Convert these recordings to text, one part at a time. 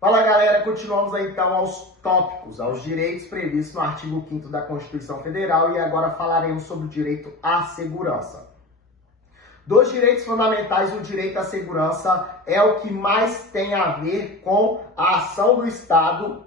Fala galera, continuamos aí então aos tópicos, aos direitos previstos no artigo 5º da Constituição Federal e agora falaremos sobre o direito à segurança. Dos direitos fundamentais, o direito à segurança é o que mais tem a ver com a ação do Estado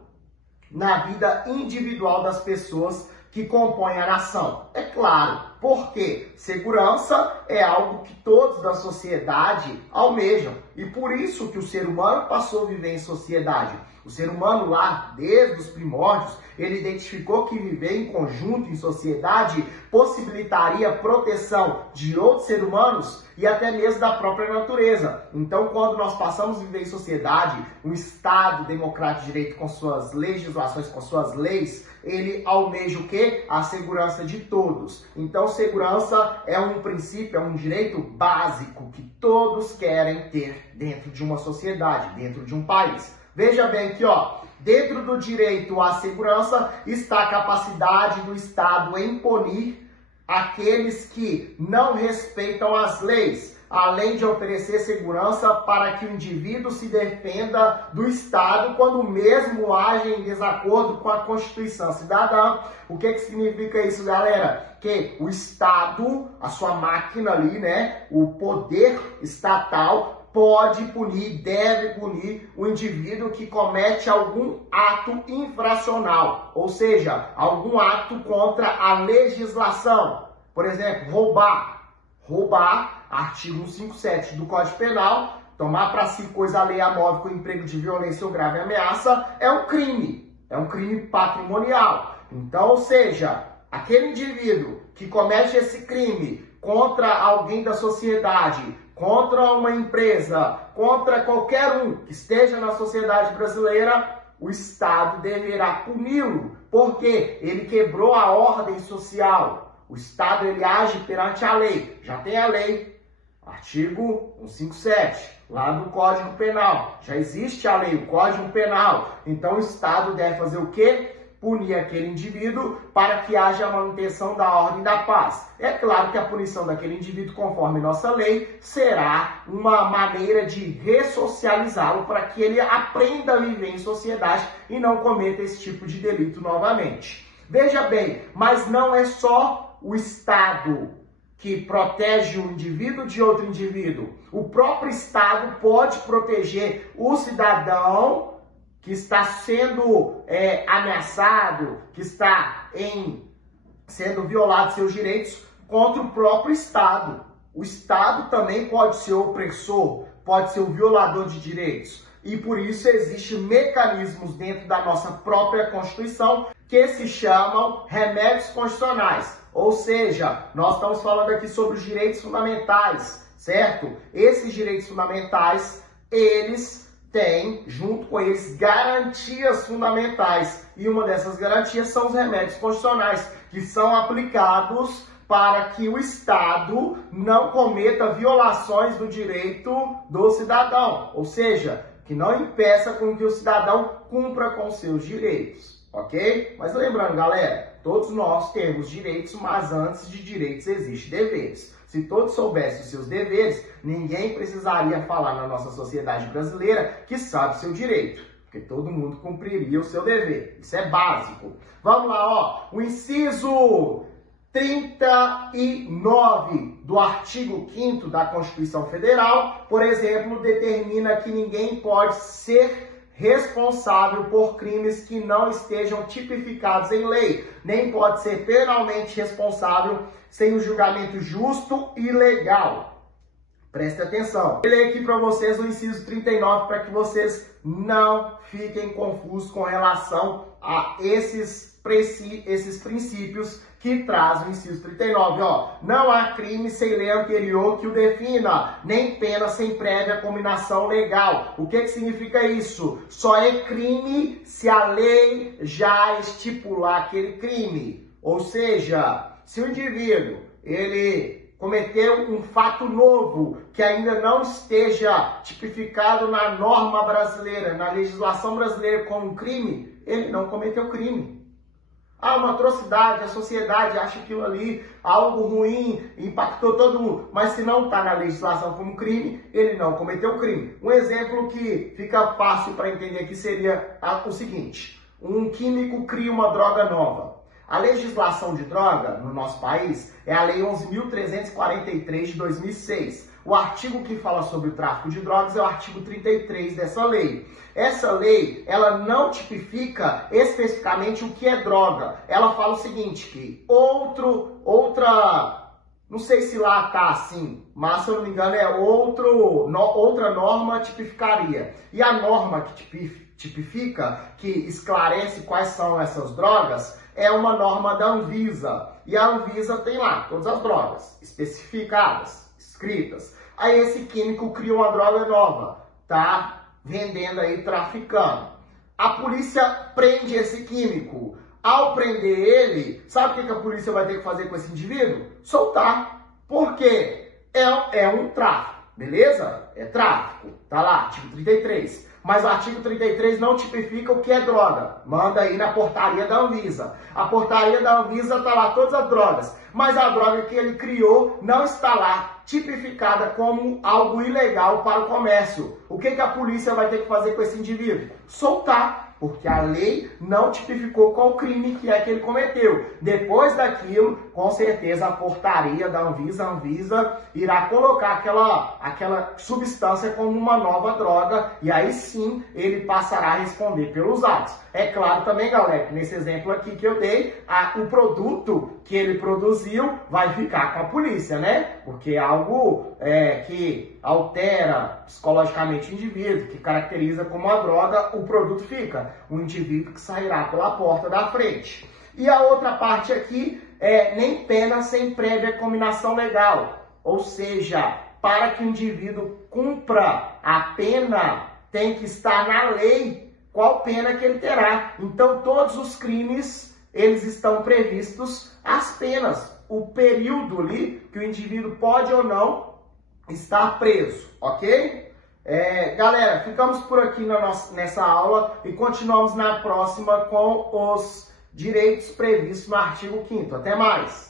na vida individual das pessoas que compõem a nação. É claro, porque segurança é algo que todos da sociedade almejam. E por isso que o ser humano passou a viver em sociedade. O ser humano lá, desde os primórdios, ele identificou que viver em conjunto, em sociedade, possibilitaria proteção de outros seres humanos e até mesmo da própria natureza. Então, quando nós passamos a viver em sociedade, um Estado democrático de direito com suas legislações, com suas leis, ele almeja o quê? A segurança de todos. Então, segurança é um princípio, é um direito básico que todos querem ter dentro de uma sociedade, dentro de um país. Veja bem aqui, ó, dentro do direito à segurança está a capacidade do Estado em punir aqueles que não respeitam as leis, além de oferecer segurança para que o indivíduo se defenda do Estado quando mesmo age em desacordo com a Constituição cidadã. O que significa isso, galera? Que o Estado, a sua máquina ali, né, o poder estatal, pode punir, deve punir o indivíduo que comete algum ato infracional, ou seja, algum ato contra a legislação. Por exemplo, roubar, artigo 157 do Código Penal, tomar para si coisa alheia móvel com emprego de violência ou grave ameaça, é um crime patrimonial. Então, ou seja, aquele indivíduo que comete esse crime contra alguém da sociedade, contra uma empresa, contra qualquer um que esteja na sociedade brasileira, o Estado deverá puni-lo, porque ele quebrou a ordem social. O Estado ele age perante a lei. Já tem a lei, artigo 157, lá do Código Penal. Já existe a lei, o Código Penal. Então o Estado deve fazer o quê? Punir aquele indivíduo para que haja a manutenção da ordem e da paz. É claro que a punição daquele indivíduo, conforme nossa lei, será uma maneira de ressocializá-lo para que ele aprenda a viver em sociedade e não cometa esse tipo de delito novamente. Veja bem, mas não é só o Estado que protege um indivíduo de outro indivíduo. O próprio Estado pode proteger o cidadão que está sendo ameaçado, que está sendo violado seus direitos contra o próprio Estado. O Estado também pode ser opressor, pode ser o violador de direitos. E por isso existem mecanismos dentro da nossa própria Constituição que se chamam remédios constitucionais. Ou seja, nós estamos falando aqui sobre os direitos fundamentais, certo? Esses direitos fundamentais, eles tem, junto com eles, garantias fundamentais. E uma dessas garantias são os remédios constitucionais, que são aplicados para que o Estado não cometa violações do direito do cidadão. Ou seja, que não impeça com que o cidadão cumpra com seus direitos. Ok? Mas lembrando, galera, todos nós temos direitos, mas antes de direitos existem deveres. Se todos soubessem os seus deveres, ninguém precisaria falar na nossa sociedade brasileira que sabe seu direito, porque todo mundo cumpriria o seu dever. Isso é básico. Vamos lá, ó. O inciso 39 do artigo 5º da Constituição Federal, por exemplo, determina que ninguém pode ser responsável por crimes que não estejam tipificados em lei, nem pode ser penalmente responsável sem um julgamento justo e legal. Preste atenção. Eu leio aqui para vocês o inciso 39 para que vocês não fiquem confusos com relação a esses princípios que traz o inciso 39, ó. Não há crime sem lei anterior que o defina, nem pena sem prévia combinação legal. O que significa isso? Só é crime se a lei já estipular aquele crime. Ou seja, se o indivíduo, ele cometeu um fato novo que ainda não esteja tipificado na norma brasileira, na legislação brasileira como um crime, ele não cometeu crime. uma atrocidade, a sociedade acha aquilo ali algo ruim, impactou todo mundo. Mas se não está na legislação como crime, ele não cometeu crime. Um exemplo que fica fácil para entender aqui seria o seguinte: um químico cria uma droga nova. A legislação de droga no nosso país é a Lei 11.343 de 2006. O artigo que fala sobre o tráfico de drogas é o artigo 33 dessa lei. Essa lei, ela não tipifica especificamente o que é droga. Ela fala o seguinte, que não sei se lá tá assim, mas se eu não me engano outra norma tipificaria. E a norma que tipifica, que esclarece quais são essas drogas, é uma norma da Anvisa. E a Anvisa tem lá todas as drogas especificadas, escritas. Aí esse químico cria uma droga nova, tá vendendo aí, traficando. A polícia prende esse químico. Ao prender ele, sabe o que a polícia vai ter que fazer com esse indivíduo? Soltar. Por quê? É um tráfico, beleza? É tráfico. Tá lá, artigo 33. Mas o artigo 33 não tipifica o que é droga. Manda aí na portaria da Anvisa. A portaria da Anvisa está lá todas as drogas. Mas a droga que ele criou não está lá tipificada como algo ilegal para o comércio. O que a polícia vai ter que fazer com esse indivíduo? Soltar. Porque a lei não tipificou qual crime que é que ele cometeu. Depois daquilo, com certeza, a portaria da Anvisa, a Anvisa irá colocar aquela substância como uma nova droga, e aí sim ele passará a responder pelos atos. É claro também, galera, que nesse exemplo aqui que eu dei, o produto que ele produziu vai ficar com a polícia, né? Porque é algo que altera psicologicamente o indivíduo, que caracteriza como uma droga, o produto fica. O indivíduo que sairá pela porta da frente. E a outra parte aqui é nem pena sem prévia cominação legal. Ou seja, para que o indivíduo cumpra a pena, tem que estar na lei qual pena que ele terá. Então, todos os crimes, eles estão previstos as penas. O período ali que o indivíduo pode ou não estar preso, ok? Galera, ficamos por aqui nessa aula e continuamos na próxima com os direitos previstos no artigo 5º. Até mais!